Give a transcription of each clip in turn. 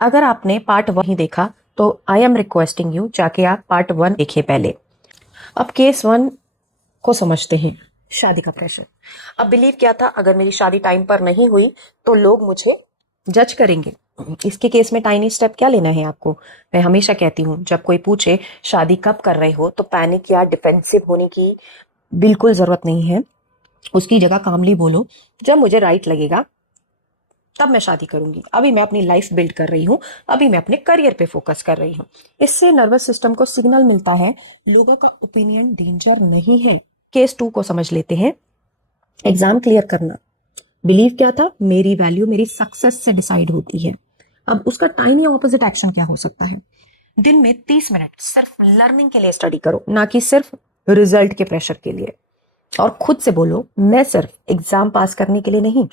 अगर आपने पार्ट 1 ही देखा तो आई एम रिक्वेस्टिंग यू जाके आप पार्ट 1 देखिए पहले। अब केस 1 को समझते हैं, शादी का प्रेशर। अब बिलीव क्या था, अगर मेरी शादी टाइम पर नहीं हुई तो लोग मुझे जज करेंगे। इसके केस में टाइनी स्टेप क्या लेना है आपको। मैं हमेशा कहती हूँ जब कोई पूछे शादी कब कर रहे हो तो पैनिक या डिफेंसिव होने की बिल्कुल जरूरत नहीं है। उसकी जगह कामली बोलो, जब मुझे राइट लगेगा तब मैं शादी करूंगी, अभी मैं अपनी लाइफ बिल्ड कर रही हूँ, अभी मैं अपने करियर पे फोकस कर रही हूँ। इससे नर्वस सिस्टम को सिग्नल मिलता है लोगों का ओपिनियन डेंजर नहीं है। केस 2 को समझ लेते हैं, एग्जाम क्लियर करना। बिलीव क्या था, मेरी वैल्यू मेरी सक्सेस से डिसाइड होती है। अब उसका टाइनी ऑपोजिट एक्शन क्या हो सकता है। दिन में 30 मिनट सिर्फ लर्निंग के लिए स्टडी करो, ना कि सिर्फ रिजल्ट के प्रेशर के लिए। और खुद से बोलो, मैं सिर्फ एग्जाम पास करने के लिए नहीं,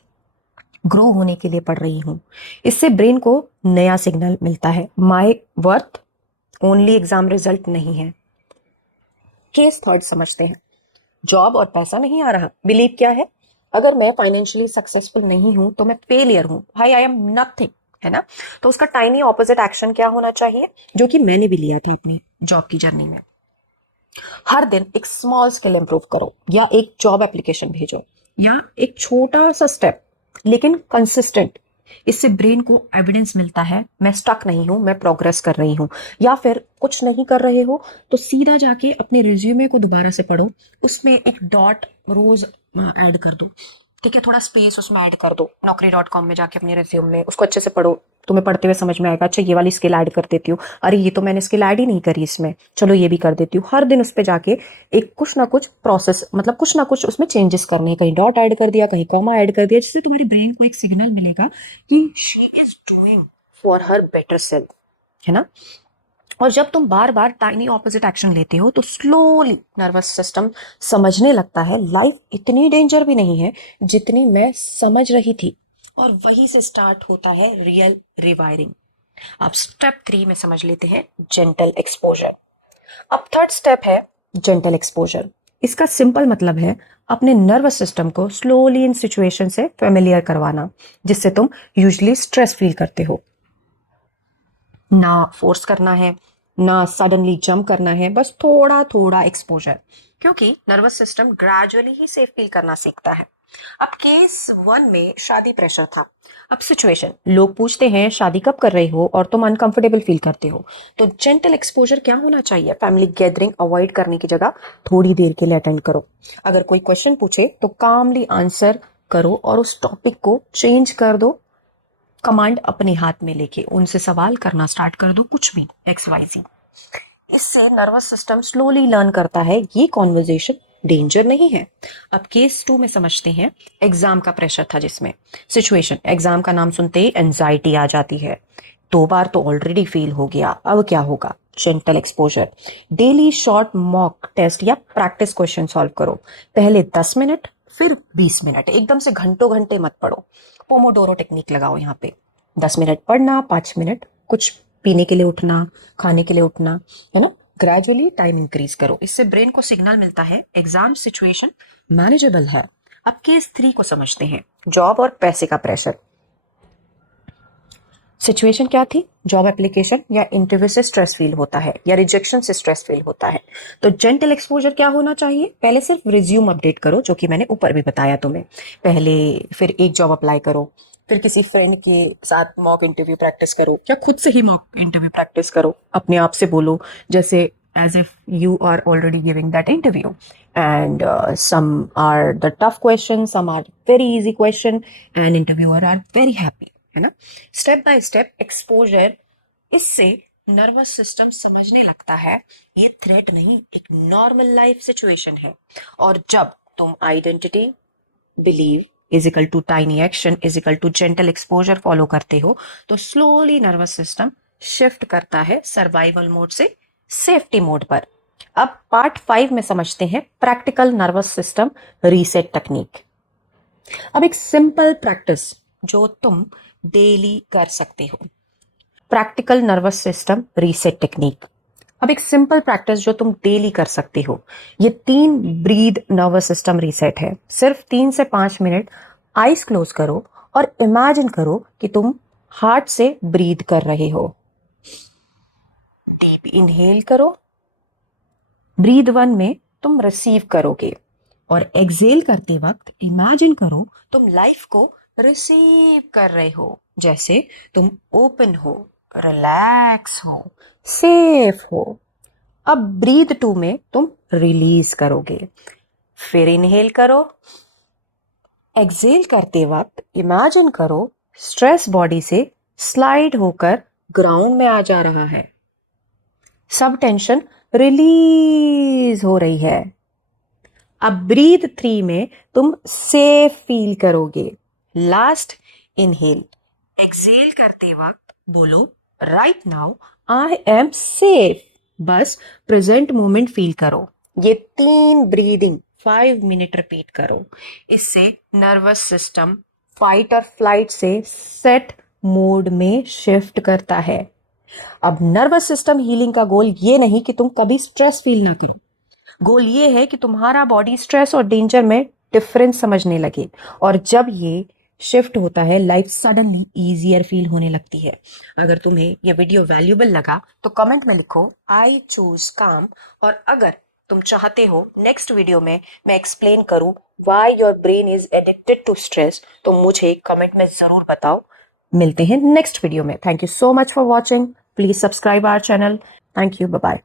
ग्रो होने के लिए पढ़ रही हूं। इससे ब्रेन को नया सिग्नल मिलता है, माई वर्थ ओनली एग्जाम रिजल्ट नहीं है। केस 3 समझते हैं, जॉब और पैसा नहीं आ रहा। बिलीव क्या है, अगर मैं फाइनेंशियली सक्सेसफुल नहीं हूं तो मैं फेलियर हूं, भाई आई एम नथिंग, है ना। तो उसका टाइनी ऑपोजिट एक्शन क्या होना चाहिए, जो कि मैंने भी लिया था अपनी जॉब की जर्नी में। हर दिन एक स्मॉल स्किल इंप्रूव करो, या एक जॉब एप्लीकेशन भेजो, या एक छोटा सा स्टेप लेकिन कंसिस्टेंट। इससे ब्रेन को एविडेंस मिलता है मैं स्टक नहीं हूं, मैं प्रोग्रेस कर रही हूं। या फिर कुछ नहीं कर रहे हो तो सीधा जाके अपने रिज्यूमे को दोबारा से पढ़ो, उसमें एक डॉट रोज ऐड कर दो, ठीक है, थोड़ा स्पेस उसमें ऐड कर दो। naukri.com में जाके अपने रिज्यूम में उसको अच्छे से पढ़ो, तुम्हें पढ़ते हुए समझ में आएगा, अच्छा ये वाली स्किल ऐड कर देती हूँ, अरे ये तो मैंने स्किल ऐड ही नहीं करी इसमें, चलो ये भी कर देती हूँ। हर दिन उस पर जाके एक कुछ ना कुछ प्रोसेस, मतलब कुछ ना कुछ उसमें चेंजेस करने हैं, कहीं डॉट ऐड कर दिया, कहीं कॉमा ऐड कर दिया, जिससे तुम्हारी ब्रेन को एक सिग्नल मिलेगा कि she is doing for her better self, है ना। और जब तुम बार बार टाइनी ऑपोजिट एक्शन लेते हो तो स्लोली नर्वस सिस्टम समझने लगता है लाइफ इतनी डेंजर भी नहीं है जितनी मैं समझ रही थी। और वहीं से स्टार्ट होता है रियल रिवायरिंग। अब स्टेप 3 में समझ लेते हैं, जेंटल एक्सपोजर। अब थर्ड स्टेप है जेंटल एक्सपोजर। इसका सिंपल मतलब है अपने नर्वस सिस्टम को स्लोली इन सिचुएशन से फेमिलियर करवाना जिससे तुम यूजुअली स्ट्रेस फील करते हो। ना फोर्स करना है, ना सडनली जंप करना है, बस थोड़ा थोड़ा एक्सपोजर, क्योंकि नर्वस सिस्टम ग्रेजुअली ही सेफ फील करना सीखता है। अब केस 1 में शादी प्रेशर था। अब सिचुएशन, लोग पूछते हैं शादी कब कर रहे हो और तुम अनकंफर्टेबल फील करते हो, तो जेंटल एक्सपोजर क्या होना चाहिए, फैमिली गैदरिंग अवॉइड करने की जगह थोड़ी देर के लिए अटेंड करो। अगर कोई क्वेश्चन पूछे तो कामली आंसर करो और उस टॉपिक को चेंज कर दो। कमांड अपने हाथ में लेके उनसे सवाल करना स्टार्ट कर दो, कुछ भी XYZ। इससे नर्वस सिस्टम स्लोली लर्न करता है ये कॉन्वर्जेशन डेंजर नहीं है। अब केस 2 में समझते हैं, एग्जाम का प्रेशर था जिसमें सिचुएशन, एग्जाम का नाम सुनते ही एंजाइटी आ जाती है, 2 बार तो ऑलरेडी फेल हो गया, अब क्या होगा। Gentle exposure, daily short mock test या प्रैक्टिस क्वेश्चन सॉल्व करो, पहले 10 मिनट फिर 20 मिनट, एकदम से घंटों घंटे मत पढ़ो। पोमोडोरो टेक्निक लगाओ यहाँ पे, 10 मिनट पढ़ना, 5 मिनट कुछ पीने के लिए उठना, खाने के लिए उठना, है ना। ग्रेजुअली टाइम इंक्रीज करो, इससे ब्रेन को सिग्नल मिलता है एग्जाम सिचुएशन मैनेजेबल है। अब केस 3 को समझते हैं, जॉब और पैसे का प्रेशर। सिचुएशन क्या थी, जॉब एप्लीकेशन या इंटरव्यू से स्ट्रेस फील होता है या रिजेक्शन से स्ट्रेस फील होता है, तो जेंटल एक्सपोजर क्या होना चाहिए, पहले सिर्फ रिज्यूम अपडेट करो जो कि मैंने ऊपर भी बताया तुम्हें पहले, फिर एक जॉब अप्लाई करो, फिर किसी फ्रेंड के साथ मॉक इंटरव्यू प्रैक्टिस करो या खुद से ही मॉक इंटरव्यू प्रैक्टिस करो। अपने आप से बोलो जैसे as if you are already giving that interview, and some are the tough questions, some are very easy question, and interviewer are very happy, है ना। स्टेप बाय स्टेप एक्सपोजर, इससे nervous system समझने लगता है ये थ्रेट नहीं, एक normal life situation है। और जब तुम identity, believe is equal to tiny action is equal to gentle exposure follow करते हो तो स्लोली नर्वस सिस्टम शिफ्ट करता है सर्वाइवल मोड से सेफ्टी मोड पर। अब पार्ट 5 में समझते हैं practical nervous system reset technique. अब एक सिंपल प्रैक्टिस जो तुम डेली कर सकते हो, practical nervous system reset technique. अब एक सिंपल प्रैक्टिस जो तुम डेली कर सकते हो, ये 3 ब्रीद नर्वस सिस्टम रीसेट है। सिर्फ 3 से 5 मिनट आईज क्लोज करो और इमेजिन करो कि तुम हार्ट से ब्रीथ कर रहे हो। डीप इनहेल करो। ब्रीथ 1 में तुम रिसीव करोगे और एक्सहेल करते वक्त इमेजिन करो तुम लाइफ को रिसीव कर रहे हो, जैसे तुम ओपन हो, रिलैक्स हो, सेफ हो। अब ब्रीथ 2 में तुम रिलीज करोगे। फिर इनहेल करो। एक्सहेल करते वक्त इमेजिन करो स्ट्रेस बॉडी से स्लाइड होकर ग्राउंड में आ जा रहा है। सब टेंशन रिलीज हो रही है। अब ब्रीथ 3 में तुम सेफ फील करोगे। Last inhale. एक्सहेल करते वक्त बोलो right now I am safe. बस प्रेजेंट मोमेंट फील करो। ये 3 ब्रीदिंग 5 मिनट रिपीट करो। इससे नर्वस सिस्टम फाइट और फ्लाइट से सेट मोड में शिफ्ट करता है। अब नर्वस सिस्टम हीलिंग का गोल ये नहीं कि तुम कभी स्ट्रेस फील ना करो। गोल ये है कि तुम्हारा बॉडी स्ट्रेस और डेंजर में डिफरेंस समझने लगे, और जब ये शिफ्ट होता है लाइफ सडनली इजियर फील होने लगती है। अगर तुम्हें ये वीडियो वैल्यूबल लगा तो कमेंट में लिखो आई चूज काम, और अगर तुम चाहते हो नेक्स्ट वीडियो में मैं एक्सप्लेन करूं why your brain is addicted to stress तो मुझे कमेंट में जरूर बताओ। मिलते हैं नेक्स्ट वीडियो में। Thank you so much for watching. Please subscribe our channel. Thank you. Bye bye.